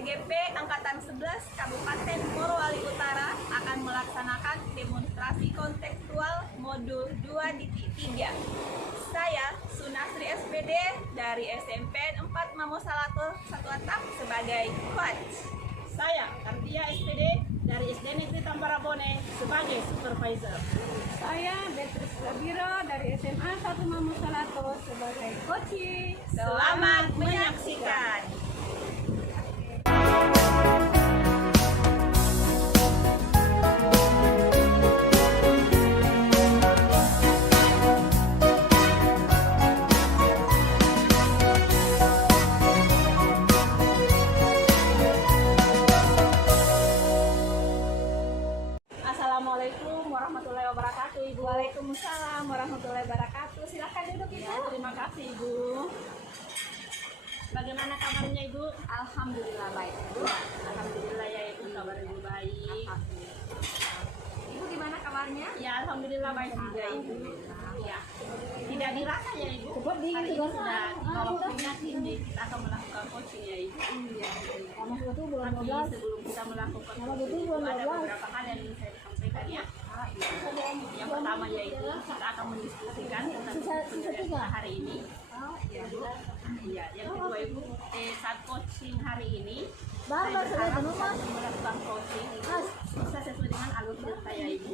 PGP Angkatan 11 Kabupaten Morowali Utara akan melaksanakan demonstrasi kontekstual modul 2.3. Saya Sunasri SPD dari SMP 4 Mamosalato 1 Atap sebagai coach. Saya Kartia SPD dari SD Negeri Tambarabone sebagai supervisor. Saya Beatrice Labiro dari SMA 1 Mamosalato sebagai coaching. Selamat menyaksikan. Assalamualaikum warahmatullahi wabarakatuh, Ibu. Waalaikumsalam warahmatullahi wabarakatuh. Silakan duduk, Ibu. Ya, terima kasih, Ibu. Bagaimana kabarnya, Ibu? Alhamdulillah baik, Ibu. Alhamdulillah ya, Ibu, kabar Ibu baik. Ibu gimana kabarnya? Ya, alhamdulillah baik juga, Ibu. Ya, tidak dirasa ya, Ibu. Hari ini sudah waktunya ini kita akan melakukan coaching ya, Ibu. Tapi sebelum kita melakukan coaching itu ada beberapa hal yang ingin saya sampaikan ya. Yang pertama yaitu kita akan mendiskusikan tentang kuliah kita hari ini. Iya, yang kedua Ibu, saat coaching hari ini saya berharap saat melakukan coaching itu bisa sesuai dengan alur cerita ya Ibu.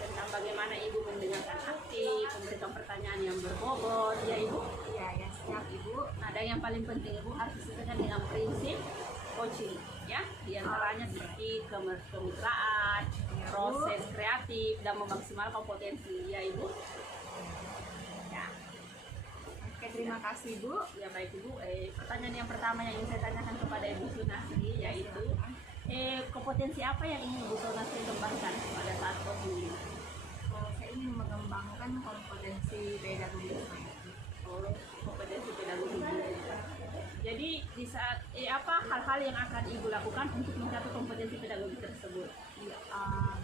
Tentang bagaimana Ibu mendengarkan aktif, memberikan pertanyaan yang berbobot ya Ibu. Iya, ya siap, Ibu. Ada yang paling penting Ibu harus disesuaikan dengan prinsip coaching ya, di antaranya seperti kemitraan, proses kreatif dan memaksimalkan potensi ya Ibu. Ya. Oke, terima kasih, Bu. Ya baik Ibu, pertanyaan yang pertama yang ingin saya tanyakan kepada Ibu Sunasri yaitu kompetensi apa yang ingin Ibu Sunasri kembangkan pada saat coaching ini? Saya ingin mengembangkan kompetensi pedagogis saya. Kompetensi pedagogis. Jadi di saat apa hal-hal yang akan Ibu lakukan untuk mencapai kompetensi pedagogis tersebut?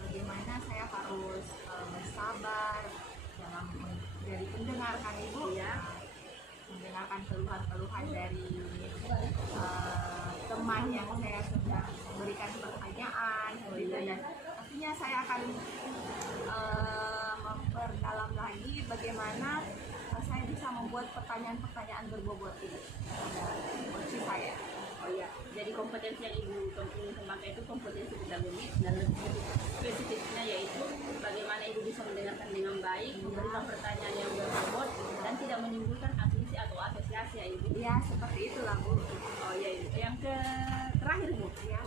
Bagaimana saya harus bersabar dalam dari mendengarkan Ibu ya, mendengarkan keluhan-keluhan dari teman yang saya sudah berikan pertanyaan gitu, dan pastinya saya akan memperdalam lagi bagaimana saya bisa membuat pertanyaan-pertanyaan berbobot ini pada coach saya. Oh iya, jadi kompetensi yang Ibu ingin kembangkan itu kompetensi pedagogis dan lebih spesifiknya yaitu bagaimana Ibu bisa mendengarkan dengan baik, memberikan pertanyaan yang berbobot dan tidak menimbulkan asumsi atau asosiasi ya Ibu. Ya, seperti itulah, Bu. Oh iya Ibu. Yang terakhir Bu, Ya.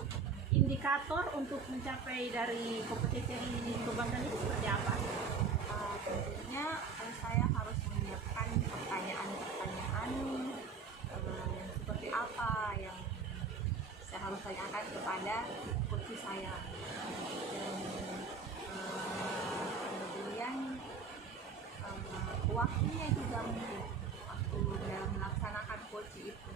indikator untuk mencapai dari kompetensi yang ingin dikembangkan itu seperti apa? Tentunya saya harus menyiapkan pertanyaan-pertanyaan yang seperti apa yang saya harus tanyakan kepada coach saya, dan kemudian waktunya juga mungkin waktu dalam melaksanakan coach itu.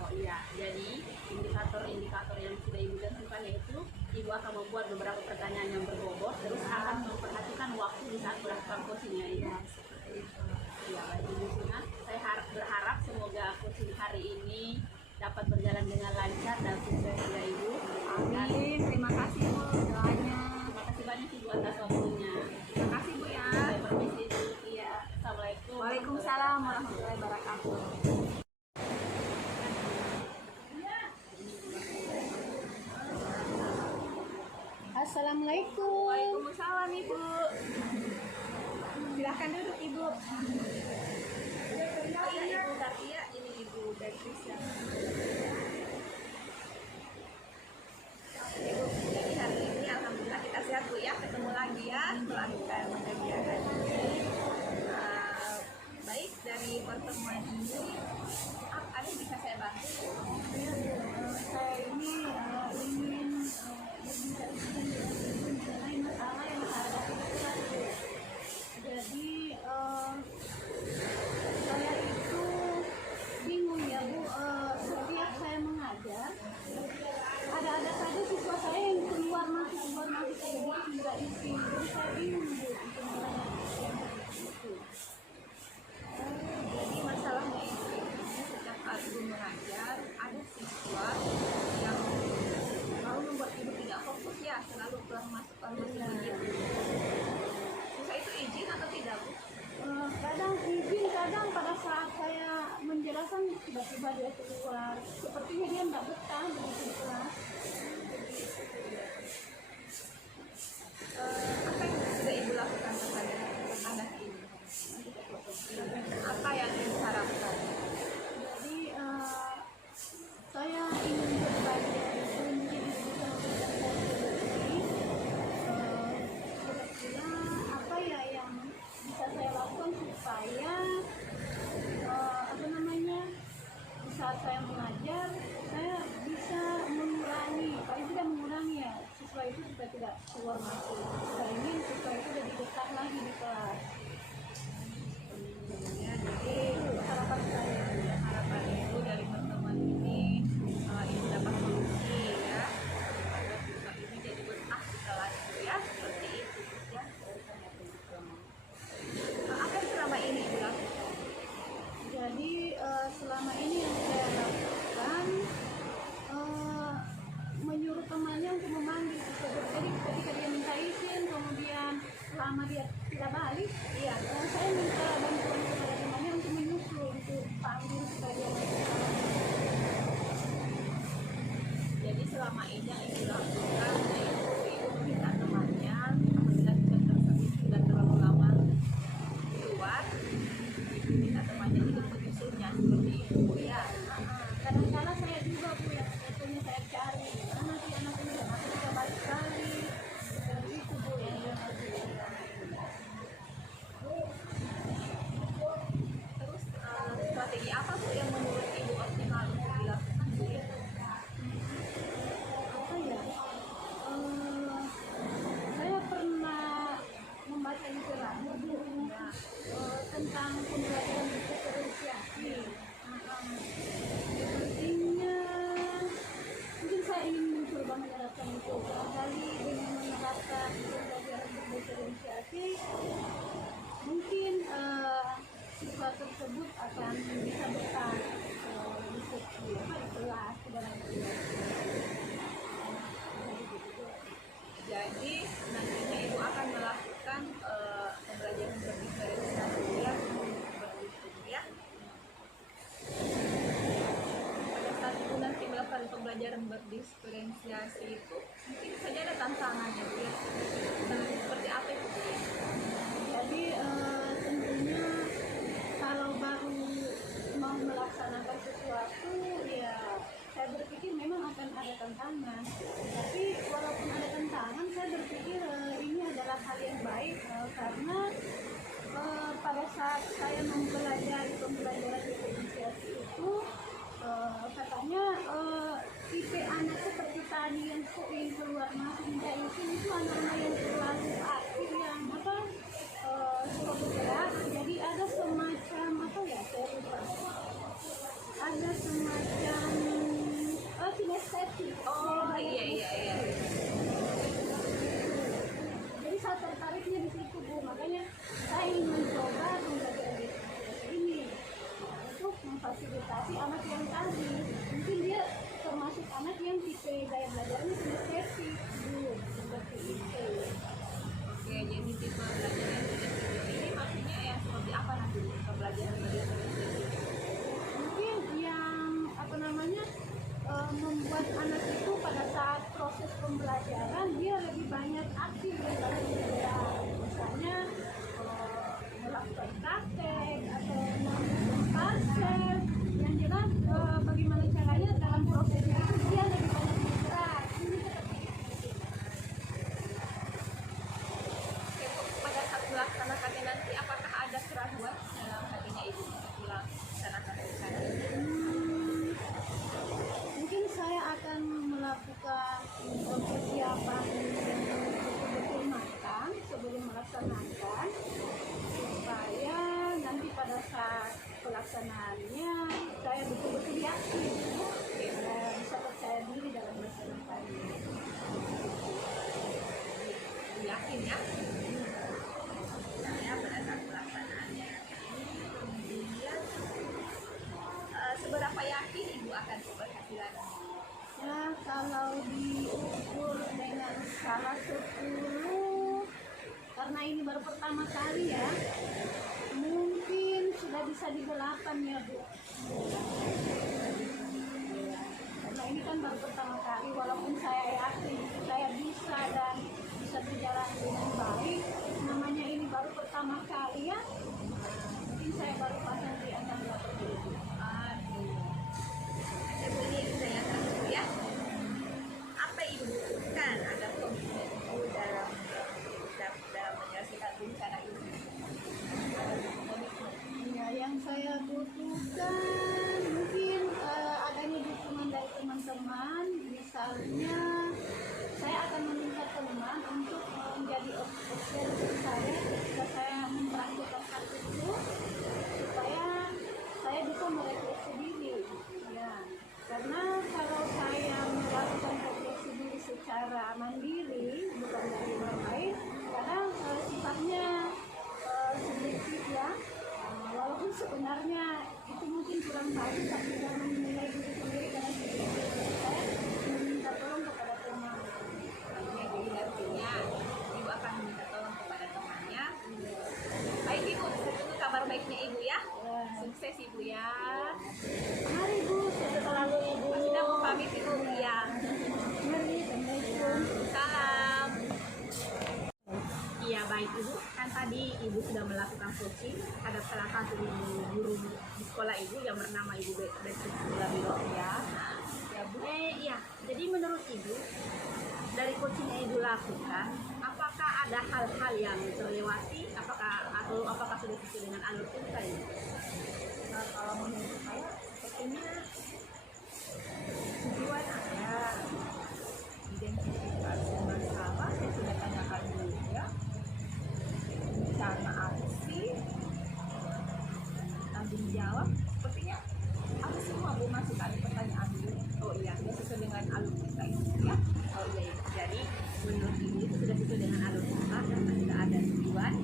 Oh iya, jadi indikator-indikator yang sudah Ibu tentukan yaitu Ibu akan membuat beberapa pertanyaan yang berbobot, terus akan memperhatikan waktu di saat melakukan coaching-nya Ibu. Ya, seperti itu. Ya, baik Ibu Sunat, saya berharap semoga coaching hari ini dapat berjalan dengan lancar dan sukses ya Ibu. Amin. Terima kasih, Bu, doanya. Terima kasih banyak Ibu atas waktunya. Terima kasih, Bu, ya. Saya permisi dulu. Iya, Assalamualaikum. Waalaikumsalam warahmatullahi wabarakatuh. Assalamualaikum. Waalaikumsalam, Ibu. Silahkan duduk, Ibu. Iya, Ibu Kartia, ini Ibu Beatrice ya. Ibu, jadi hari ini alhamdulillah kita sehat, Bu, ya. Ketemu lagi ya setelah kita kegiatan ini. Baik, dari pertemuan ini ada yang bisa saya bantu? Saya ini ingin mengenai masalah yang saya hadapi. Jadi saya itu bingung ya Bu, setiap saya mengajar ada saja siswa saya yang keluar masuk jadi tidak isi. Jadi saya bingung Bu untuk mengenai itu. Jadi masalahnya itu setiap kali mengajar ada siswa tiba-tiba dia keluar, sepertinya dia nggak betah begitu di kelas. Apa yang sudah ibu lakukan kepada anak ini? Apa yang diharapkan? Jadi saya ingin berbagi itu mungkin ibu bisa memberikan saya solusi. Kira-kira apa ya yang bisa saya lakukan supaya apa namanya, di saat saya mengajar saya bisa mengurangi, paling tidak mengurangi ya siswa itu supaya tidak keluar masuk. Saya ingin siswa itu lebih dekat lagi di kelas. Ya, jadi harapan saya, harapan ibu dari pertemuan ini ibu dapat solusi ya, agar siswa ini jadi betah di kelas ya, seperti itu ya. Apa yang selama ini ibu lakukan? Jadi selama ini yang saya lakukan menyuruh temannya untuk memanggil siswa. Jadi ketika dia minta izin, kemudian lama dia tidak balik, ya saya minta bantuan kepada temannya untuk menyusul, untuk panggil supaya dia masuk. Jadi selama ini yang ibu lakukan yaitu ibu meminta temannya apabila tugas tersebut sudah terlalu lama keluar, ibu minta temannya ikut menyusulnya seperti itu ya. Kadang-kadang saya juga Bu yang sebetulnya saya cari mana sih anak ini, anak tidak balik balik, seperti itu Bu yang dia lakukan. Terus strategi apa Bu yang menurut ibu optimal untuk dilakukan Bu ya? Apa ya, saya pernah membaca literatur Bu tentang pembelajaran diferensiasi. Sepertinya mungkin saya ingin mencoba menerapkan itu. Barangkali dengan menerapkan pembelajaran diferensiasi mungkin siswa tersebut akan bisa betah di kelas, di dalam kelas. Jadi nantinya ibu akan melakukan pembelajaran berdiferensiasi ya, seperti itu ya. Pada saat ibu nanti melakukan pembelajaran berdiferensiasi itu mungkin saja ada tantangannya Bu ya. Tantangan seperti apa itu Bu ya? Jadi tentunya kalau baru mau melaksanakan sesuatu ya saya berpikir memang akan ada tantangan. Tapi walaupun ada tantangan saya berpikir ini adalah hal yang baik karena pada saat saya mempelajari pembelajaran diferensiasi itu katanya tipe anak seperti tadi yang sering keluar masuk minta izin itu anak-anak yang terlalu aktif, yang apa suka bergerak. Jadi ada semacam apa ya, saya lupa, ada semacam kinestetik. Oh iya. Jadi saya tertariknya di situ Bu, makanya saya ingin mencoba pembelajaran diferensiasi ini untuk memfasilitasi anak yang tadi. Mungkin dia termasuk anak yang tipe gaya belajarnya kinestetik Bu, seperti itu. Oke, jadi tipe pembelajaran berdiferensiasi ini maksudnya yang seperti apa nanti Bu, pembelajaran berdiferensiasi? Mungkin yang apa namanya membuat anak itu pada saat proses pembelajaran dia lebih banyak aktif daripada bergerak. Misalnya melakukan praktek atau melakukan pasel, yang jelas bagaimana caranya dalam proses itu dia lebih banyak bergerak. Ini seperti itu. Oke Bu, pada saat melaksanakannya nanti apakah ada keraguan dalam hatinya ibu untuk melaksanakan rencana ini? Mungkin saya akan melakukan persiapan yang betul-betul matang sebelum melaksanakan supaya nanti pada saat pelaksanaannya saya betul-betul yakin bisa percaya diri dalam melaksanakannya. Yakin ya? Misalnya pada saat pelaksanaannya kemudian seberapa yakin ibu akan keberhasilan? Ya kalau diukur dengan skala 10, karena ini baru pertama kali ya, mungkin sudah bisa di 8 ya Bu. Karena ini kan baru pertama kali, walaupun saya yakin saya bisa dan bisa berjalan dengan baik, namanya ini baru pertama kali ya. Mungkin saya baru pasang di atas dulu. Ibu ini saya tanya dulu ya. Apa ibu butuhkan agar komitmen ibu dalam menyelesaikan rencana ini? Ya, yang saya butuhkan mungkin adanya dukungan dari teman-teman. Misalnya saya akan meminta teman untuk menjadi observer saya ketika saya mempraktikkan hal itu, supaya saya bisa merefleksi diri. Ya, karena kalau saya melakukan refleksi diri secara mandiri, bukan dari orang lain, kadang sifatnya subjektif ya. Walaupun sebenarnya itu mungkin kurang baik, tapi jangan menilai diri sendiri karena saya meminta tolong kepada teman. Jadi artinya ibu akan meminta tolong kepada temannya. Baik ibu, saya tunggu kabar baiknya ibu ya. Sukses ibu ya. Mari Bu, setelah Ibu. Sudah mau pamit ibu ya. Mari, Assalamualaikum. Salam. Iya baik ibu, kan tadi ibu sudah melakukan coaching terhadap salah satu guru di sekolah ibu yang bernama Ibu Beatrice Labiro ya. Ya bu, iya. Jadi menurut ibu dari coaching yang ibu lakukan, apakah ada hal-hal yang terlewati? Apakah sudah sesuai dengan alur cerita ini? Nah, kalau menurut saya sepertinya tujuan ada, identifikasi masalah saya sudah tanyakan dulu ya, cara aksi, tanggung jawab, sepertinya aku semua Bu masih ada pertanyaan dulu. Oh iya, Sudah sesuai dengan alur cerita ini ya. oh iya. Jadi menurut ibu itu sudah sesuai dengan alur cerita karena sudah ada tujuan,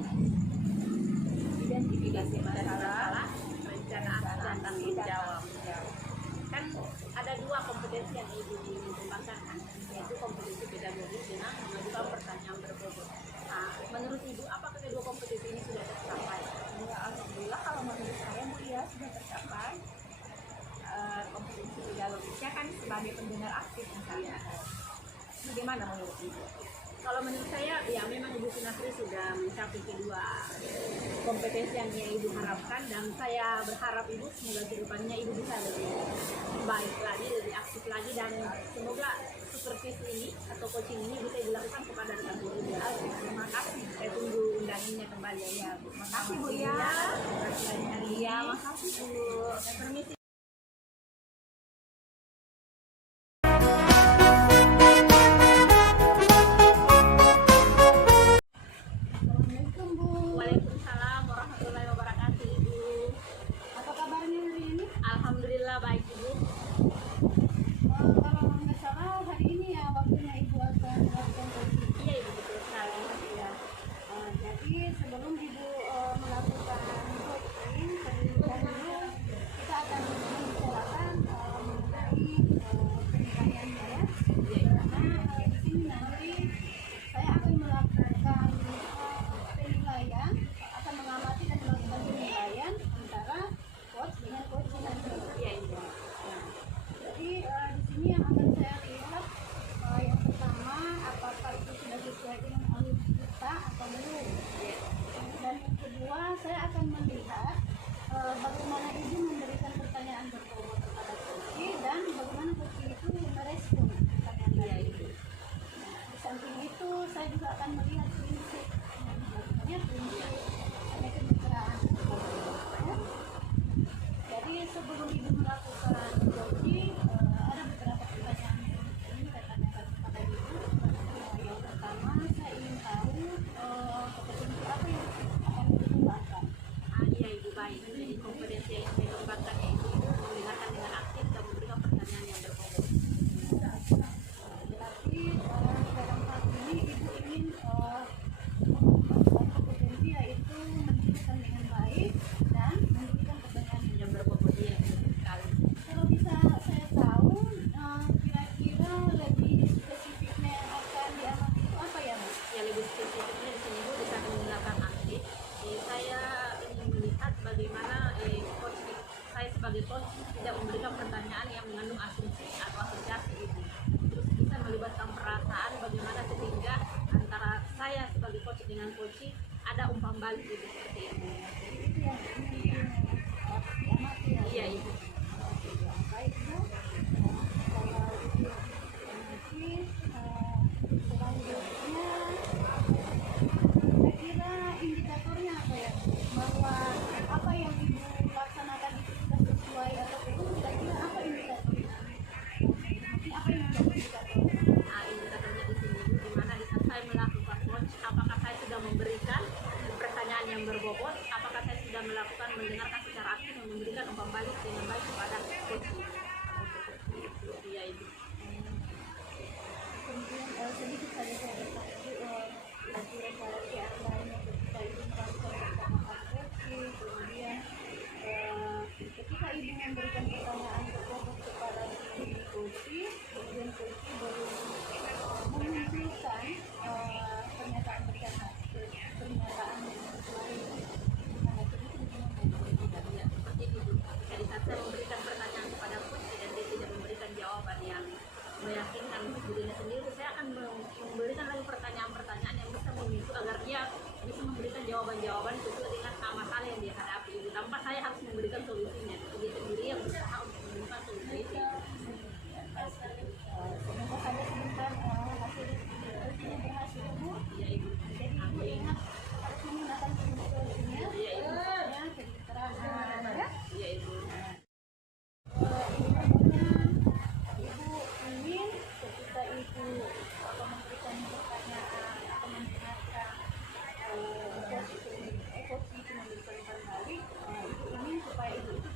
Identifikasi masalah, masalah, rencana aksi dan tanggung jawab. Kan ada dua kompetensi yang ibu kembangkan kan, yaitu kompetensi pedagogis dengan mengajukan pertanyaan berbobot. Nah, menurut ibu apakah kedua kompetensi ini sudah tercapai? Ya, alhamdulillah kalau menurut saya Bu ya sudah tercapai. Kompetensi pedagogisnya kan sebagai pendengar aktif misalnya. Bagaimana menurut Ibu? Kalau menurut saya, ya memang Ibu Sunasri sudah mencapai kedua kompetensi yang ibu harapkan, dan saya berharap ibu semoga kedepannya ibu bisa lebih baik lagi, lebih aktif lagi, dan semoga supervisi ini atau coaching ini bisa dilakukan kepada rekan guru. Terima kasih. Saya tunggu undangannya kembali ya Bu. Makasih Bu ya. Iya, Makasih Bu. permisi. Assalamualaikum Bu. Waalaikumsalam warahmatullahi wabarakatuh Ibu. Apa kabarnya hari ini? Alhamdulillah baik Ibu. Kalau nggak salah hari ini ya waktunya Ibu akan melakukan coaching. Iya Ibu, betul sekali. Ya. Jadi sebelum Ibu melakukan coaching, terlebih dahulu kita akan membicarakan mengenai penilaiannya ya. Karena di sini nanti saya akan melakukan penilaian, akan mengamati dan melakukan penilaian antara coach dengan coaching nanti. Iya Ibu. Jadi di sini yang akan saya lihat yang pertama apakah itu sudah sesuai dengan alur kita atau belum. Dan yang kedua saya akan melihat bagaimana ibu memberikan pertanyaan berbobot kepada coach dan bagaimana coach itu merespon pertanyaan dari ibu. Di samping itu saya juga akan melihat prinsip, bagaimana prinsip kemitraan. Jadi sebelum ibu melakukan coaching ada beberapa pertanyaan yang ingin saya tanyakan kepada ibu. Yang pertama saya ingin tahu kompetensi apa yang akan ibu kembangkan. Iya Ibu, baik. Jadi kompetensi yang saya kembangkan yaitu Ibu mendengarkan dengan aktif dan memberikan pertanyaan yang berbobot. Berarti dalam hal ini ibu ingin saya sebagai coach tidak memberikan pertanyaan yang mengandung asumsi atau asosiasi ibu. Terus bisa melibatkan perasaan bagaimana sehingga antara saya sebagai coach dengan coach ada umpan balik ibu seperti itu. Iya ibu. Baik Bu, kalau itu selanjutnya kira-kira indikatornya apa ya, bahwa apa yang ibu laksanakan itu sudah sesuai atau belum, kira-kira apa indikatornya? Apa yang menjadi indikator? Nah, indikatornya di sini di mana di saat saya melakukan coach, apakah saya sudah memberikan pertanyaan yang berbobot, apakah saya sudah melakukan mendengarkan secara aktif dan memberikan umpan balik dengan baik kepada coach. Iya ibu. Kemudian sedikit saja saya bertanya kira-kira cara lainnya ketika ibu melakukan bersama advoksi, kemudian ketika ibu memberikan pertanyaan tersebut kepada si kursi, kemudian kursi baru memunculkan pernyataan yang sesuai dengan itu gimana? Ya, seperti itu. Jadi saat saya memberikan pertanyaan kepada coach dan dia tidak memberikan jawaban yang meyakinkan untuk dirinya sendiri, saya akan memberikan lagi pertanyaan-pertanyaan yang bisa memicu agar dia bisa memberikan jawaban-jawaban sesuai dengan masalah yang dia hadapi itu, tanpa saya harus memberikan solusinya. Dia sendiri yang berusaha untuk menemukan solusi itu. Semoga saja sebentar hasil diskusinya berhasil Bu. Ya ibu. Jadi ibu ingat harus menggunakan solusinya. Iya ibu. Ya, jadi terang ya. Iya ibu. Ibu ingin ketika ibu memberikan pertanyaan atau mendengarkan posisi itu memberikan balik, ibu ingin supaya ibu itu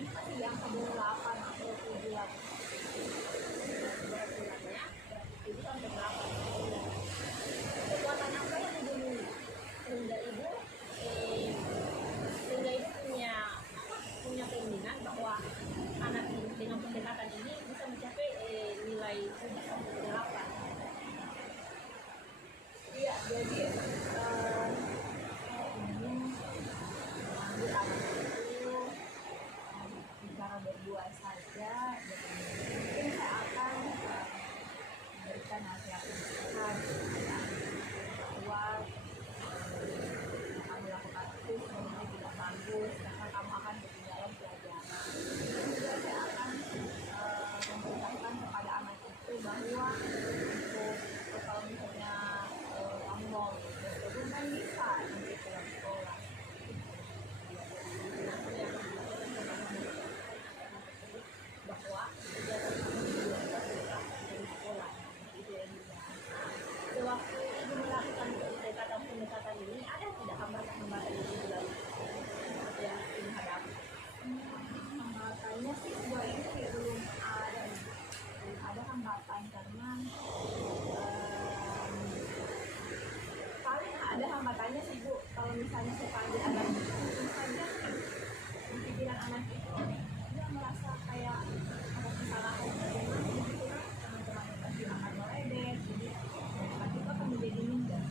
ini masih yang ke 8 atau 7 lah. bulannya 7 sampai 8. Kekuatan apa yang begini? Sehingga ibu punya keinginan bahwa anak ini dengan pendekatan ini bisa mencapai nilai 7 sampai 8. Iya, jadi ingin mengambil anak itu bicara berdua saja, dan mungkin saya akan memberikan nasihat-nasihat bahwa kamu lakukan itu sebenarnya tidak bagus karena kamu akan ketinggalan pelajaran. Dan juga saya akan memberitahukan kepada anak itu bahwa untuk kalau misalnya kamu mau berkebun kan bisa nanti pulang sekolah. Bahwa kegiatan kamu juga sudah dari sekolah itu yang dibahas. Sewaktu ibu melakukan pendekatan ini ada tidak hambatan-hambatan yang ibu lalui atau yang ibu hadapi? Hambatannya sih sejauh ini sih belum ada hambatan karena paling ada hambatannya sih Bu kalau misalnya saya panggil anak itu saja pikiran anak itu dia merasa kayak ada kesalahan bagaimana gitu kan teman-teman pasti akan meledek jadi anak itu akan menjadi minder.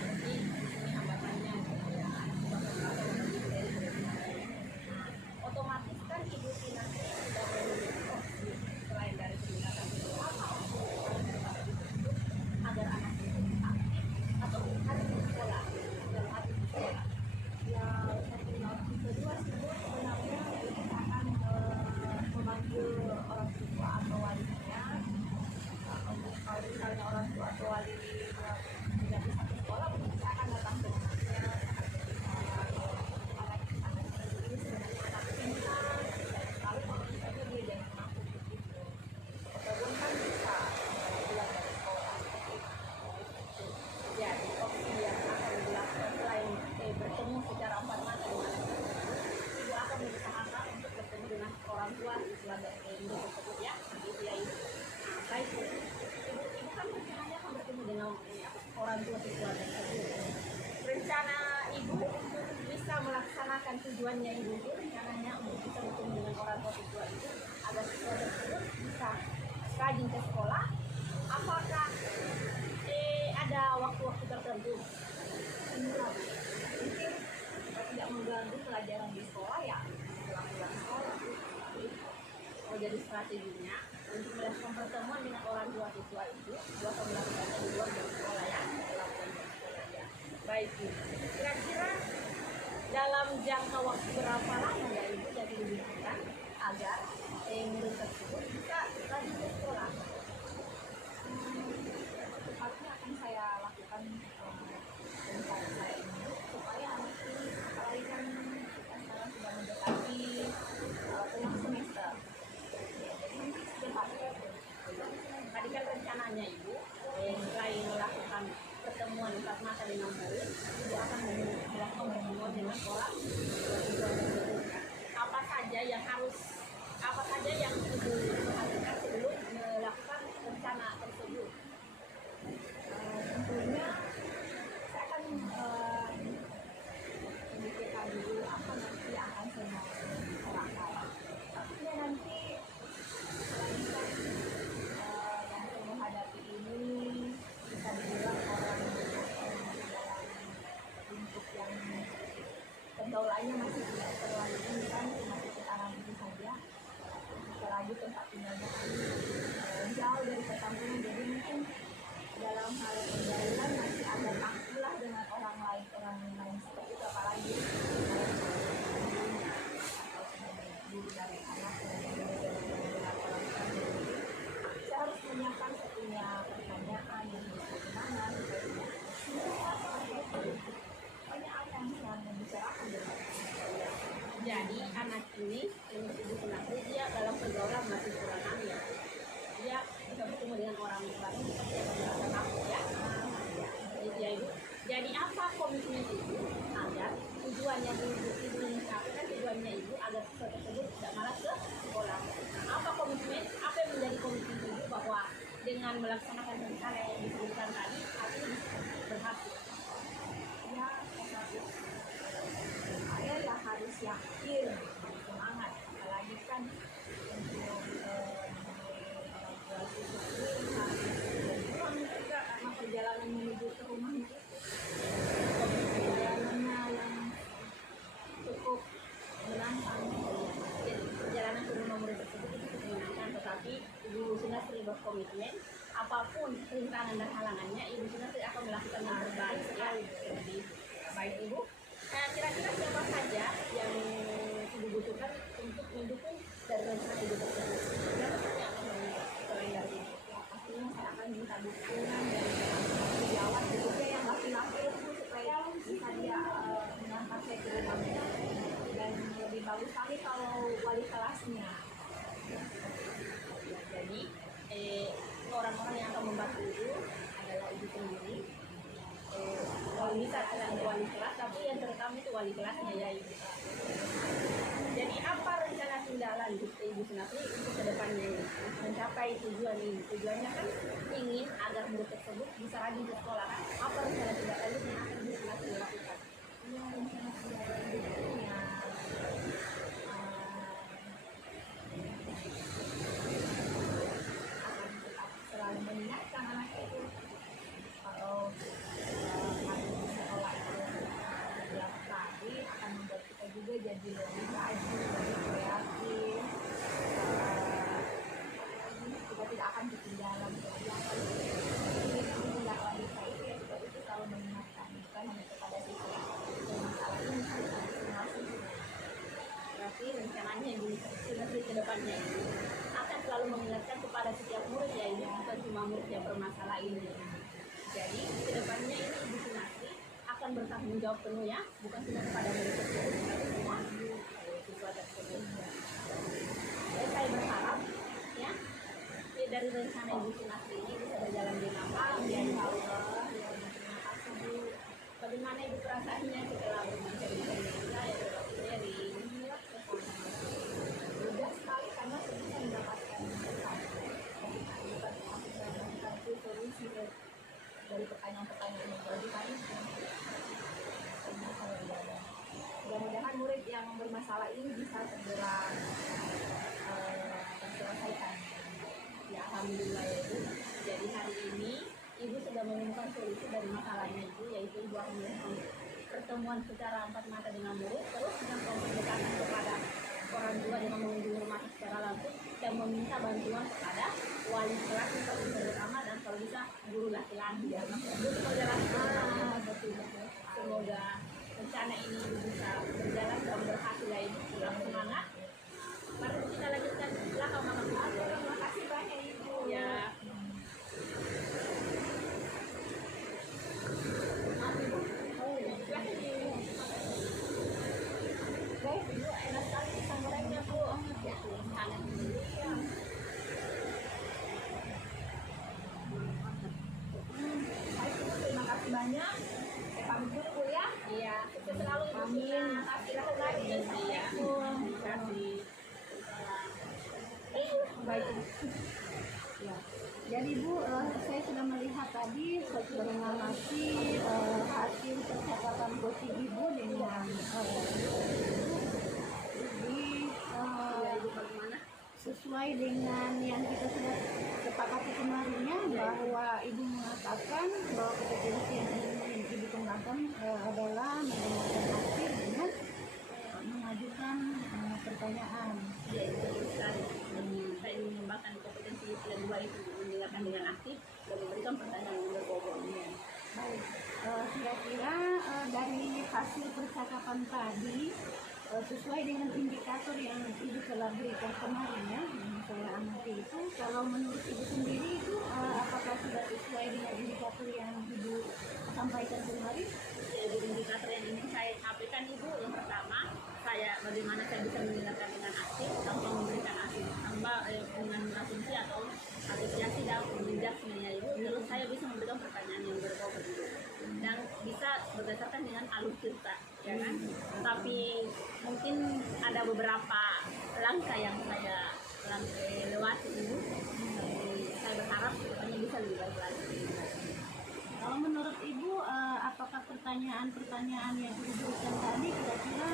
Jadi ini hambatannya otomatis kan ibu nanti sudah memiliki selain dari pendekatan itu agar anak itu aktif atau harus di sekolah dalam arti di sekolah. Ya satu opsi kedua sih Bu sebenarnya kita akan memanggil orang tua atau walinya untuk kalau misalnya orang tua atau wali tidak bisa ke sekolah mungkin saya akan datang ke rumahnya anak ini sebenarnya anak pintar lalu kalau misalnya dia jangan mampu begitu ataupun kan bisa pulang dari sekolah. Jadi opsi yang akan dilakukan selain bertemu secara empat mata dengan anak tersebut, ibu akan berusahakan untuk bertemu dengan orang tua di keluarga ibu tersebut ya, gitu ya ibu. Nah, baik ibu kan rencananya akan bertemu dengan orang tua di keluarga tersebut. Rencana ibu untuk bisa melaksanakan tujuannya ibu itu rencananya untuk bisa bertemu dengan orang tua siswa itu agar siswa tersebut bisa rajin ke sekolah. Apakah ada waktu-waktu tertentu? Enggak, mungkin kita tidak mengganggu pelajaran di sekolah ya pulang-pulang sekolah. Oh, jadi strateginya untuk melakukan pertemuan dengan orang tua siswa itu dua akan melakukannya di luar dari sekolah ya, melakukan di sekolah ya. Baik Bu. Kira-kira dalam jangka waktu berapa lama ya ibu jadi dibutuhkan agar murid tersebut bisa rajin ke sekolah? Tepatnya akan saya lakukan rencana saya ini supaya anak ini apalagi kan kita sekarang sudah mendekati tengah semester. Ya, jadi mungkin setiap hari Tadi kan rencananya ibu selain melakukan pertemuan empat mata dengan murid, ibu akan melakukan pertemuan dengan orang tua tersebut. Apa saja yang ibu perhatikan sebelum melakukan rencana tersebut? tentunya saya akan memikirkan dulu apa nanti yang akan saya mau lakukan. Tapi nanti selain kan yang saya menghadapi ini bisa dibilang orang dalam lingkup yang pergaulannya masih tidak terlalu ini kan cuma sekitaran itu saja. Apalagi tempat tinggalnya kan jauh dari perkampungan jadi mungkin dalam hal pergaulan masih agak takut lah dengan orang lain seperti itu apalagi gurunya atau guru dari anak saya harus menyiapkan satunya pertanyaan yang bagaimana supaya banyak apa yang bisa membicarakan dengan Jadi anak ini yang ibu kenal dia dalam pergaulan masih kurang ya. Dia bisa bertemu dengan orang baru seperti yang merasa takut ya. Jadi ya ibu. Jadi apa komitmen ibu agar tujuannya ibu mencapai tujuannya ibu agar siswa tersebut tidak malas ke sekolah. Nah, apa komitmen? Apa yang menjadi komitmen ibu bahwa dengan melaksanakan rencana yang disebutkan tadi, hal ini bisa berhasil? Ya, saya ya harus yakin, semangat, apalagi kan untuk siswa ini harus berjuang juga karena perjalanan menuju ke rumah itu perjalanannya yang cukup menantang. Jadi perjalanan ke rumah murid tersebut itu cukup menyenangkan, tetapi Ibu Sunastri berkomitmen apapun rintangan dan halangannya, Ibu Sunastri akan melakukan yang terbaik ya. Jadi baik Ibu. Kira-kira siapa saja yang Ibu butuhkan untuk mendukung dari rencana Ibu tersebut? Siapa saja yang akan meminta selain dari Ibu? Pastinya saya akan minta dukungan dari sejawat juga yang laki-laki itu supaya bisa dia mengantar saya ke rumahnya, dan lebih bagus sekali kalau wali kelasnya. Jadi orang-orang yang akan membantu Ibu adalah Ibu sendiri. Bisa wali kelas, tapi yang terutama itu wali kelasnya ya Ibu. Jadi apa rencana tindak lanjut Ibu Sunastri untuk kedepannya ini mencapai tujuan ini? Tujuannya kan ingin agar murid tersebut bisa rajin ke sekolah kan? Apa rencana tindak lanjut yang akan Ibu Sunastri lakukan? Ya, rencana tindak lanjutnya akan tetap selalu mengingatkan anak itu kalau hari sekolah itu setiap hari akan membuat kita juga jadi lebih rajin, lebih kreatif. Kita tidak akan ketinggalan kegiatan. Jadi tindak lanjut saya itu ya seperti itu, selalu mengingatkan bukan hanya kepada siswa masalah ini masing-masing. Berarti rencananya Ibu Sunastri kedepannya ini akan selalu mengingatkan kepada setiap murid ya Ibu, bukan cuma murid yang bermasalah ini. Jadi kedepannya ini Ibu Sunastri akan bertanggung jawab penuh ya, bukan cuma kepada murid tersebut, tapi semua siswa tersebut. Jadi saya berharap ya, dari rencana Ibu Sunastri ini bisa berjalan dengan baik ya Insya Allah. Terima kasih Bu. Bagaimana Ibu perasaannya setelah berbincang dengan saya dari Mudah sekali karena saya bisa mendapatkan solusi dari pertanyaan-pertanyaan yang tadi kami. Mudah-mudahan murid yang bermasalah ini bisa segera terselesaikan. Ya Alhamdulillah ya Ibu. Jadi hari ini Ibu sudah menemukan solusi dari masalahnya Ibu, yaitu Ibu akan melakukan pertemuan secara empat mata dengan murid, terus dengan pendekatan kepada orang tua dengan mengunjungi rumah secara langsung dan meminta bantuan kepada wali kelas untuk bersama dan kalau bisa guru laki-laki ya. Untuk perjalanan semoga rencana ini bisa berjalan dan berhasil ya Ibu. Tetap semangat. Mari kita lanjutkan belakang mama. Terima kasih banyak Ibu. Ya. Baik, Ibu, enak sekali pisang gorengnya Bu. Ya, hangat. Baik Bu, terima kasih banyak. Saya pamit dulu Bu ya. Iya, sukses selalu Ibu. Amin. Silahkan lagi ya. Terima kasih. Baik Bu. Ya. Jadi Bu, saya sudah melihat tadi mengamati hasil percakapan Coach Ibu dengan Ibu bagaimana? sesuai dengan yang kita sudah sepakati kemarinnya, bahwa Ibu mengatakan bahwa kompetensi yang ingin Ibu kembangkan adalah menggunakan hasil dengan mengajukan pertanyaan. Ya, itu betul sekali. Saya ingin mengembangkan kompetensi yang dua itu, mendengarkan dengan aktif dan memberikan pertanyaan yang berbobot. Baik, kira-kira dari hasil percakapan tadi sesuai dengan indikator yang Ibu telah berikan kemarin ya, yang saya amati itu, kalau menurut Ibu sendiri itu apakah sudah sesuai dengan indikator yang Ibu sampaikan kemarin? Jadi indikator yang ingin saya sampaikan Ibu, yang pertama, bagaimana saya bisa mendengarkan dengan aktif tanpa memberikan tanpa dengan asumsi atau asosiasi dan menjejak sebenarnya Ibu. Terus saya bisa memberikan pertanyaan yang berbobot Ibu, dan bisa berdasarkan dengan alur cerita, ya kan? Tapi mungkin ada beberapa langkah yang saya lewati dulu. Tapi saya berharap kedepannya bisa lebih baik lagi. Kalau menurut Ibu, apakah pertanyaan-pertanyaan yang diberikan tadi kira-kira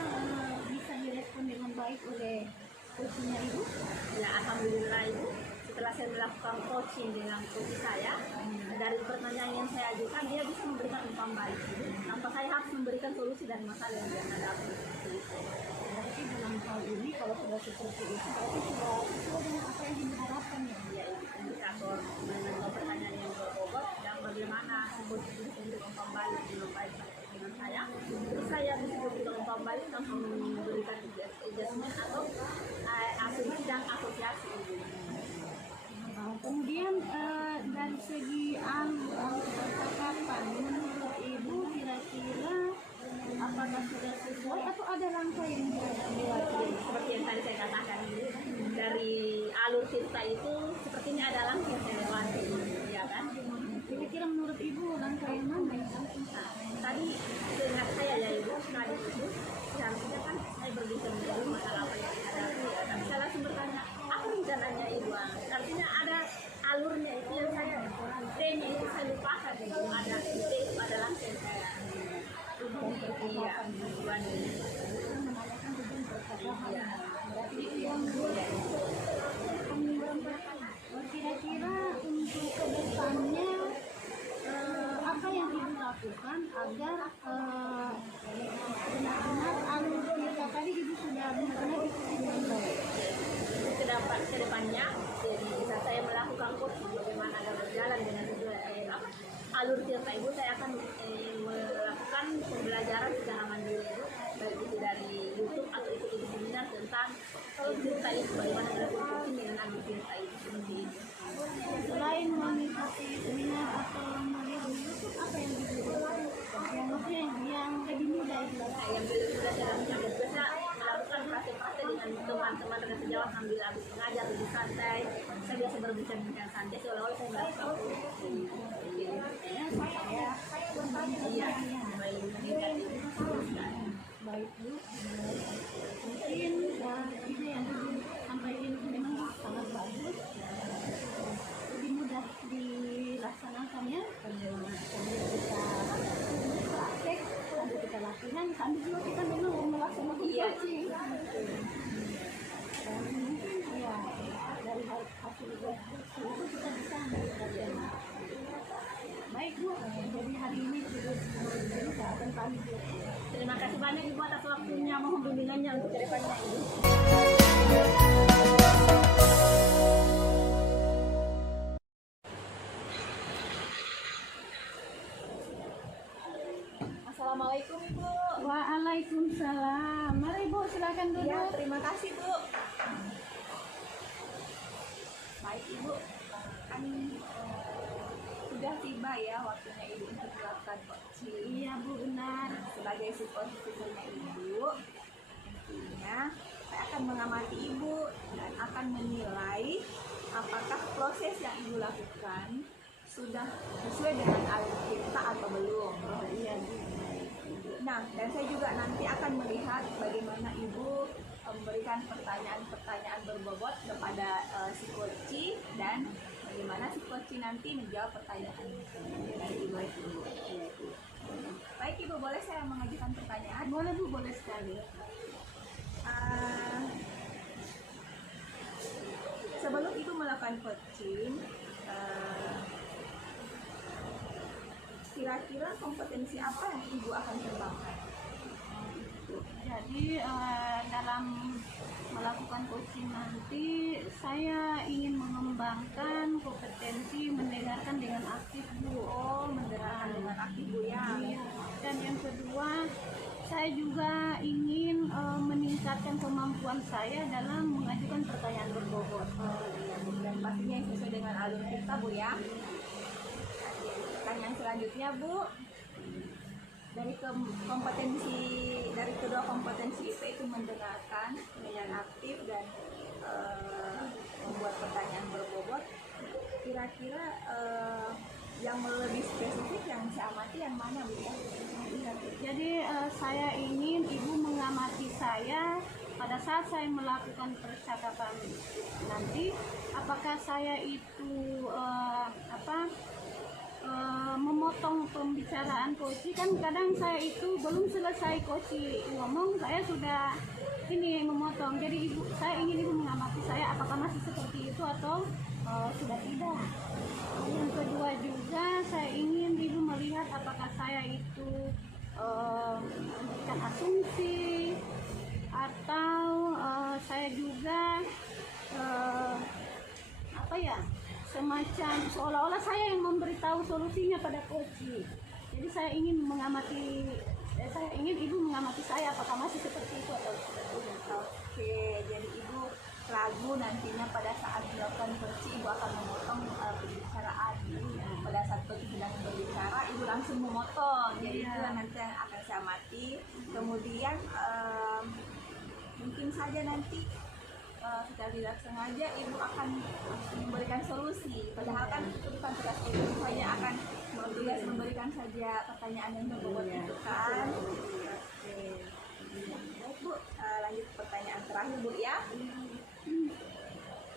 bisa direspon dengan baik oleh coachnya Ibu? Ya, alhamdulillah Ibu. Setelah saya melakukan coaching dengan coach saya, dari pertanyaan yang saya ajukan dia bisa memberikan umpan balik tanpa saya harus memberikan solusi dari masalah yang dia hadapi. Berarti dalam hal ini kalau sudah seperti itu berarti sudah sesuai dengan apa yang diharapkan ya? Ya, itu indikator mengenai pertanyaan yang berbobot dan bagaimana coach bisa memberikan umpan balik dengan baik dengan saya. Terus saya bisa memberikan umpan balik tanpa memberikan adjustment atau asumsi dan asosiasi Ibu. Kemudian dari segi percakapan, menurut Ibu kira-kira apakah sudah sesuai atau ada langkah yang dilewati? Seperti yang tadi saya katakan dari alur cerita itu sepertinya ada langkah yang saya lewati, ya kan? Kira-kira menurut Ibu langkah yang mana yang Nah, tadi seingat saya ya Ibu, tadi itu seharusnya kan saya berbicara dulu masalah apa yang dihadapi ya, tapi saya langsung bertanya apa rencananya Ibu? Artinya ada alurnya itu yang saya T-nya itu saya lupakan itu ada T itu ada langkah yang saya iya tujuan menanyakan tujuan percakapan? iya. Berarti itu yang kira-kira untuk kedepannya apa yang Ibu lakukan agar benar-benar alur cerita tadi Ibu sudah benar-benar ikuti dengan baik? Ke depannya jadi bisa saya melakukan coaching bagaimana agar berjalan dengan sesuai alur cerita Ibu. Saya akan melakukan pembelajaran secara mandiri Ibu, baik itu dari YouTube atau ikut seminar tentang cerita itu bagaimana melakukan coaching dengan alur cerita itu seperti itu. Selain mengikuti seminar atau melihat di YouTube, apa yang Ibu lakukan? Yang maksudnya yang lebih mudah itu Nah, yang dulu sudah saya lakukan biasa melakukan praktek-praktek dengan teman-teman dengan sejawat sambil habis mengajar lebih santai. Saya biasa berbincang-bincang santai seolah-olah saya melakukan coaching. ya supaya Iya, baik meningkat itu teruskan. baik Bu. Mungkin ide yang Ibu sampaikan itu memang sangat bagus, lebih mudah dilaksanakannya sambil kita praktek, sambil kita latihan, sambil juga kita memang melaksanakan Iya. coaching. Dan mungkin ya dari hasil coaching itu kita bisa ambil pelajaran. Baik Bu, jadi hari ini sudah saya akan pamit dulu. Terima kasih banyak Ibu atas waktunya mohon bimbingannya untuk kedepannya Ibu. Assalamualaikum Ibu. Waalaikumsalam. Mari Bu, silakan duduk. Iya, terima kasih Bu. Baik Ibu, kan sudah tiba ya waktunya Ibu untuk melakukan coaching. Iya Bu, benar. Sebagai supervisornya Ibu, tentunya saya akan mengamati Ibu dan akan menilai apakah proses yang Ibu lakukan sudah sesuai dengan alur cerita atau belum. Iya Bu. Nah, dan saya juga nanti akan melihat bagaimana Ibu memberikan pertanyaan-pertanyaan berbobot kepada si coach dan bagaimana si coach nanti menjawab pertanyaan dari Ibu itu. Baik Ibu, boleh saya mengajukan pertanyaan? Boleh Bu, boleh sekali. Sebelum Ibu melakukan coaching, kira-kira kompetensi apa yang Ibu akan kembangkan? Jadi dalam melakukan coaching nanti saya ingin mengembangkan kompetensi mendengarkan dengan aktif Bu. Oh, mendengarkan dengan aktif Bu ya. Iya. Dan yang kedua, saya juga ingin meningkatkan kemampuan saya dalam mengajukan pertanyaan berbobot. Dan pastinya yang sesuai dengan alur kita Bu ya. Pertanyaan selanjutnya Bu, dari kedua kompetensi itu mendengarkan dengan aktif dan membuat pertanyaan berbobot, kira-kira yang lebih spesifik yang saya amati yang mana Bu ya? Jadi saya ingin ibu mengamati saya pada saat saya melakukan percakapan nanti, apakah saya itu memotong pembicaraan coach. Kan kadang saya itu belum selesai coach ngomong, saya sudah ini memotong. Jadi saya ingin ibu mengamati saya apakah masih seperti itu atau sudah tidak. Yang kedua juga saya ingin ibu melihat apakah saya itu memberikan asumsi atau saya juga semacam seolah-olah saya yang memberitahu solusinya pada coach. Jadi saya ingin saya ingin ibu mengamati saya apakah masih seperti itu atau tidak. Oke, jadi ibu ragu nantinya pada saat dilakukan coach ibu akan memotong pembicaraan. Pada saat coach sedang berbicara ibu langsung memotong. Jadi itu yang nanti yang akan saya amati. Kemudian mungkin saja nanti secara tidak sengaja ibu akan memberikan solusi, padahal kan itu bukan tugas ibu, hanya akan tugas memberikan saja pertanyaan yang berbobot itu kan. Oke, baik Bu, lanjut ke pertanyaan terakhir Bu ya.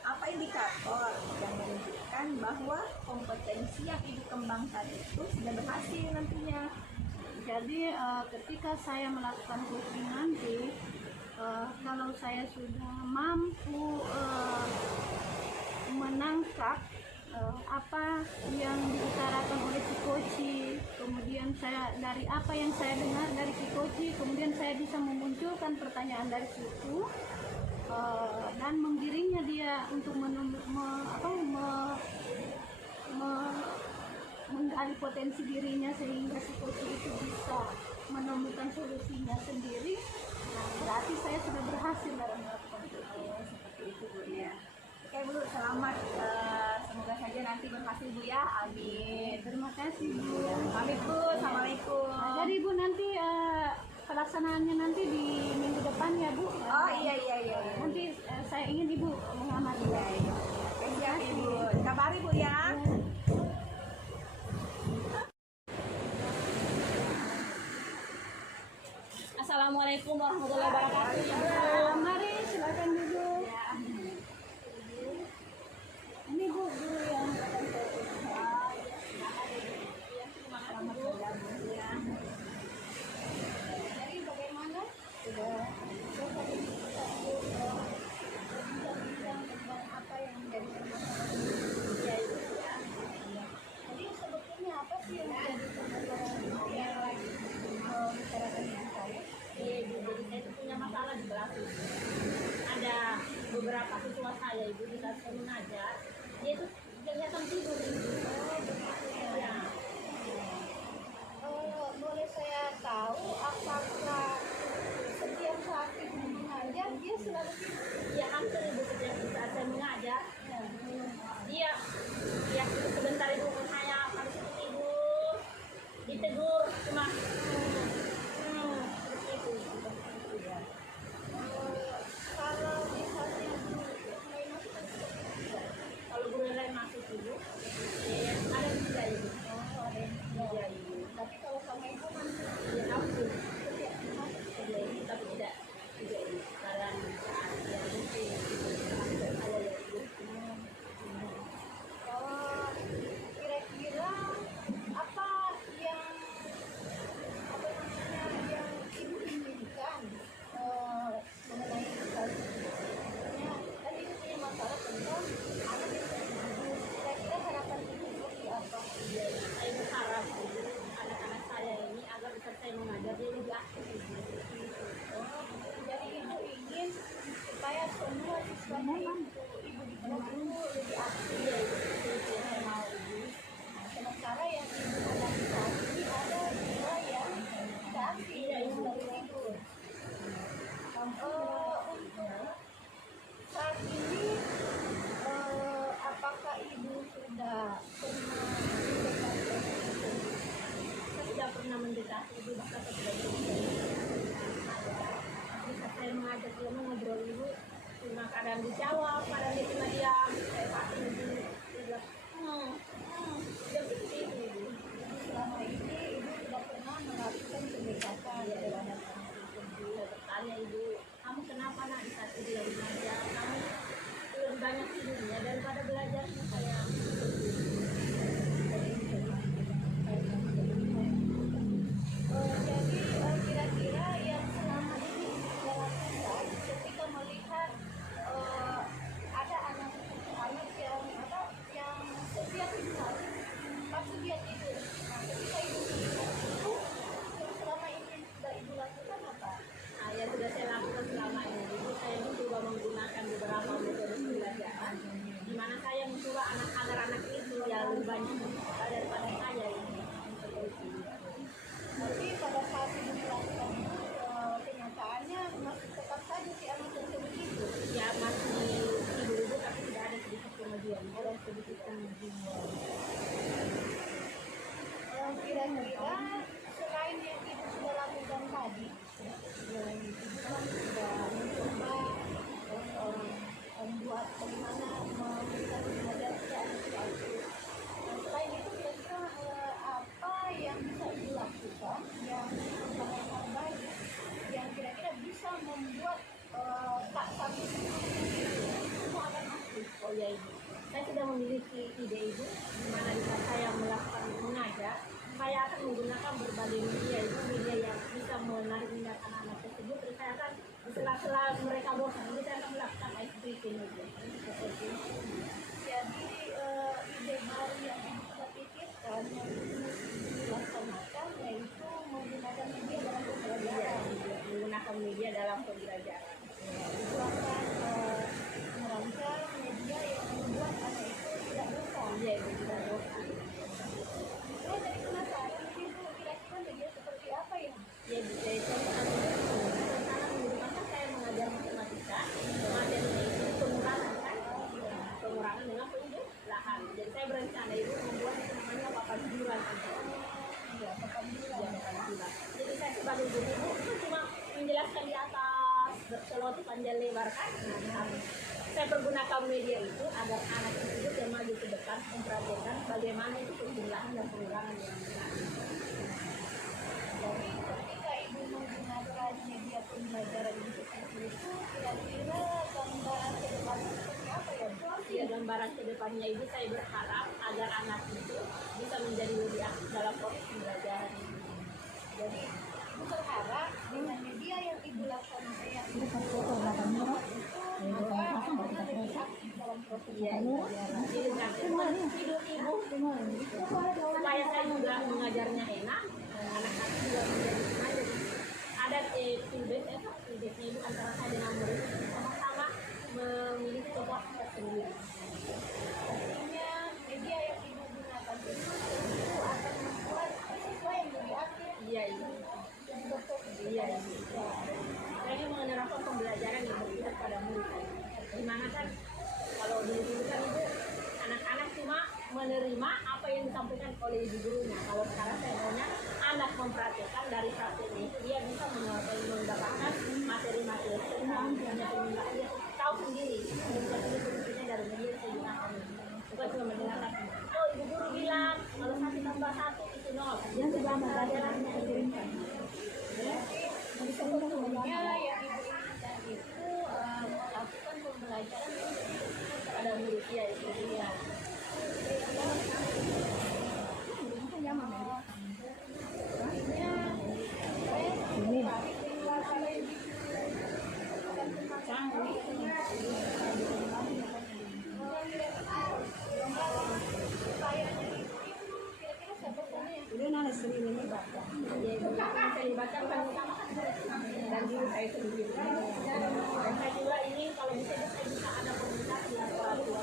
Apa indikator yang menunjukkan bahwa kompetensi yang ibu kembangkan itu sudah berhasil nantinya? Jadi ketika saya melakukan coaching nanti, kalau saya sudah mampu menangkap apa yang diutarakan oleh si coach, kemudian saya dari apa yang saya dengar dari si coach, kemudian saya bisa memunculkan pertanyaan dari situ dan menggiringnya dia untuk menggali potensi dirinya sehingga si coach itu bisa menemukan solusinya sendiri. Nah, berarti saya sudah berhasil dalam melakukan itu. Seperti itu Bu ya. Oke Bu, selamat. Semoga saja nanti berhasil Bu ya. Amin. Terima kasih Bu. Pamit Bu. Assalamualaikum. Nah, jadi Bu nanti pelaksanaannya nanti di minggu depan ya Bu. Oh iya. Nanti saya ingin Ibu mengamati. Iya. Oke, siap Ibu. Kabari Bu ya. Assalamualaikum warahmatullahi wabarakatuh. Mari silakan duduk. Ini Bu guru yang akan jadi bagaimana? Sudah tentang apa yang menjadi permasalahan jadi sebetulnya apa sih yang menjadi permasalahan yang lagi membicarakan dengan saya? Ibu, jadi saya itu punya masalah di belakang. Ada beberapa siswa saya ibu di saat saya mengajar, dia itu kelihatan tidur. Ya. Boleh saya tahu apakah setiap saat ibu mengajar dia selalu tidur? Ya hampir ibu setiap saat saya mengajar, dia sebentar ibu saya habis itu tidur, ditegur cuma seperti itu. Kalau misalnya guru yang lain masuk kan seperti itu. Kalau guru yang lain masuk ibu, ada juga ibu. Ada yang Iya ibu. tapi kalau sama ibu kan Ya hampir setiap masuk saja ibu, tapi tidak ibu dalam saat yang mungkin ada ya ibu. kira-kira apa yang ibu inginkan mengenai edukasi? Kan ibu punya masalah tentang anak yang terdidik. Kira-kira harapan ibu seperti apa? Saya berharap ibu, anak-anak saya ini agar bisa saya mengajar dia lebih aktif ibu. Jadi ibu ingin supaya semua siswanya ibu diperlakukan lebih aktif. Itu yang saya mau ibu. Sementara yang ibu hadapi saat ini ada siswa yang tidak aktif, yang baru tidur. Untuk saat ini apakah ibu sudah pernah Saya tidak pernah mendekati ibu, bahkan saya tidak pernah. Tapi saat saya mengajak dia mengobrol ibu, cuma kadang dijawab, kadang dia cuma diam. Saya pasti ibu, dia bilang, dia seperti itu. juga anak-anak itu yang lebih banyak daripada saya ini. Tapi pada saat ibu melakukan itu kenyataannya masih tetap saja si anak tersebut itu. Ya masih ibu-ibu tapi tidak ada sedikit kemajuan. Ada sedikit kemajuan. Kira-kira selain yang ibu sudah lakukan tadi, selain itu kan sudah mencoba membuat bagaimana memberikan mengajar si anak itu. Selain itu kira-kira apa yang bisa ibu lakukan yang sangat baik yang kira-kira bisa membuat tak satu semua akan aktif. Oh ya ibu, saya sudah memiliki ide ibu di mana di saat saya melakukan mengajar, saya akan menggunakan berbagai media yang bisa menarik minat anak-anak tersebut. Terus saya akan di sela-sela mereka bosan, jadi saya akan melakukan ice breaking itu. Seperti itu. Jadi ide baru yang kita pikirkan yang dilaksanakan yaitu menggunakan media dalam pembelajaran. Menggunakan media dalam pembelajaran. Itu akan merancang media yang membuat anak itu tidak bosan. Iya ibu, tidak bosan. Saya jadi penasaran itu kira-kira media seperti apa ya? Ya bisa contohkan karena menggunakan saya mengajar matematika, materinya itu pengurangan kan, pengurangan dengan penjumlahan. Jadi saya berencana itu membuat itu namanya papan juran. Ya, papan bulan. Jadi saya sebagai guru itu cuma menjelaskan di atas selotip panjang lebar kan. Nah, saya pergunakan media itu agar anak tersebut yang maju ke depan memperhatikan bagaimana itu penjumlahan dan pengurangan yang benar. Jadi ketika ibu menggunakan media pembelajaran itu kira-kira gambaran ke depannya seperti apa ya Bu? Ya, gambaran ke depannya ibu saya berharap agar anak itu bisa menjadi lebih aktif dalam proses pembelajaran ini. Jadi ibu berharap dengan media yang ibu laksanakan yang ibu lebih aktif dalam proses pembelajaran. Jadi nanti hidup ibu supaya saya juga mengajarnya enak, anak-anak juga menjadi senang. Jadi ada feedbacknya ibu antara saya dengan murid sama-sama memiliki kepuasan tersendiri. Artinya media yang ibu gunakan itu akan membuat siswa yang lebih aktif. Iya ibu. Iya ibu. Saya ini menerapkan pembelajaran yang berbeda pada murid. Dimana kan kalau dulu kan ibu anak-anak cuma menerima apa yang disampaikan oleh ibu gurunya. Kalau sekarang saya maunya anak memperhatikan dari prakteknya itu dia bisa mendapatkan materi-materi tentang penilaian dia tahu sendiri. Jadi fungsinya dari media saya gunakan. Bukan cuma mendengarkan. Oh ibu guru bilang kalau 1 tambah 1 itu 0. Yang sudah pelajarannya dikirimkan. Sebetulnya yang ibu inginkan itu melakukan pembelajaran Pada murid dia itu dia. Saya dibacakan dan diri saya sendiri. Dan saya juga ini kalau bisa saya bisa ada komunikasi dengan orang tua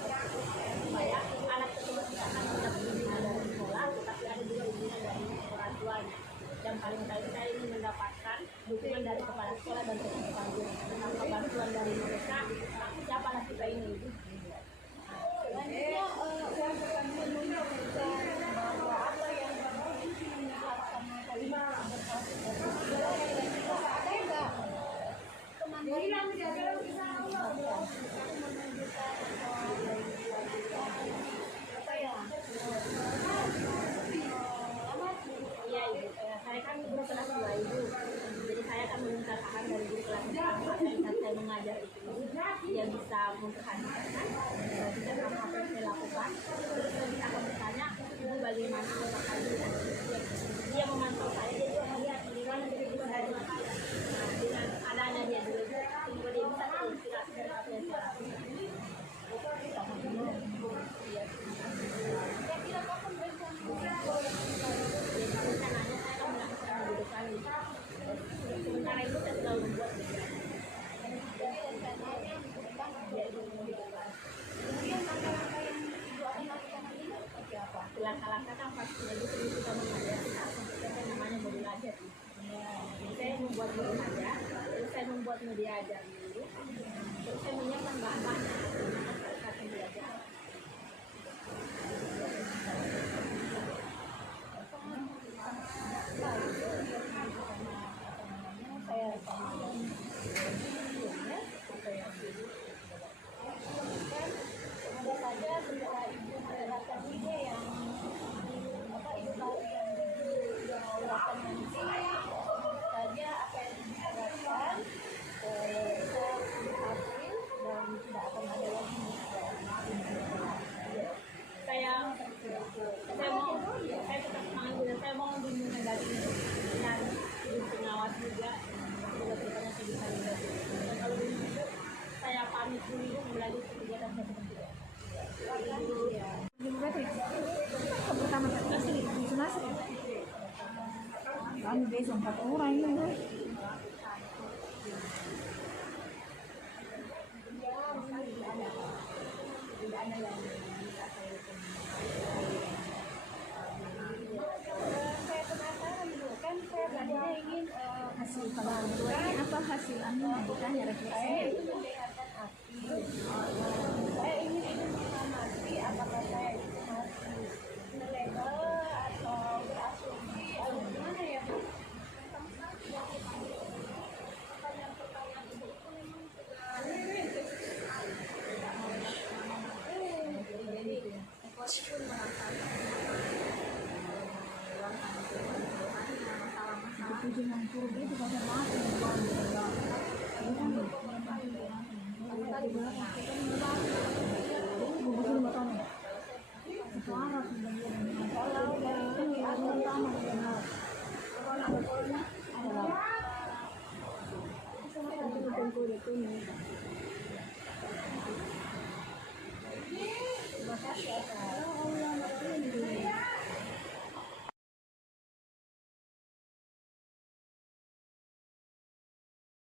supaya anak tersebut bisa kan tidak bimbingan dari sekolah, tetapi ada juga bimbingan dari orang tuanya. Dan paling utama saya ingin mendapatkan dukungan dari kepala sekolah dan teman-teman guru. Tanpa bantuan dari mereka, siapa lah kita ini? selanjutnya uang pertanyaan bahwa apa yang dilaksanakan ada enggak kemandirian apa ya Iya ibu, saya kan guru kelas 2 ibu, jadi saya akan meminta saran dari guru kelas 2 saat saya mengajar itu dia bisa memperhatikan bisa apa yang saya lakukan, terus nanti akan bertanya ibu bagaimana apakah dia memantau saya, dia juga melihat bagaimana dia bisa dari saya. Nah, dengan adanya dia dulu, sehingga dia bisa terinspirasi dari apa yang saya lakukan. kira-kira kapan rencana Rencananya saya akan melakukan minggu depan. Sementara itu saya sudah membuat jadi rencananya minggu depan kemudian langkah-langkah yang ibu buat diajar dulu. Terus saya menyiapkan bahan-bahannya akan belajar. Saya ada saja setelah ibu mendapatkan ide yang ibu tahu yang dilakukan nanti saja apa yang diharapkan April dan tidak akan ada lagi saya tetap semangat dan saya mau bimbingan dari dan ibu pengawas juga mudah-mudahan saya bisa lihat dan kalau begitu saya pamit dulu belajar kegiatan saya seperti pertama kali di sana sih kan desa 4 orang ini saya penasaran dulu kan saya tadinya ingin hasil kalau apa hasil anu ditanya refleksi melihatkan api saya ingin mengamati apakah saya itu masih ngelabel atau berasumsi atau gimana ya Bu? Pertanyaan-pertanyaan itu memang Jadi ekos pun merasakan masalah-masalah itu dengan kurbi itu pada mati terima kasih ya Kak.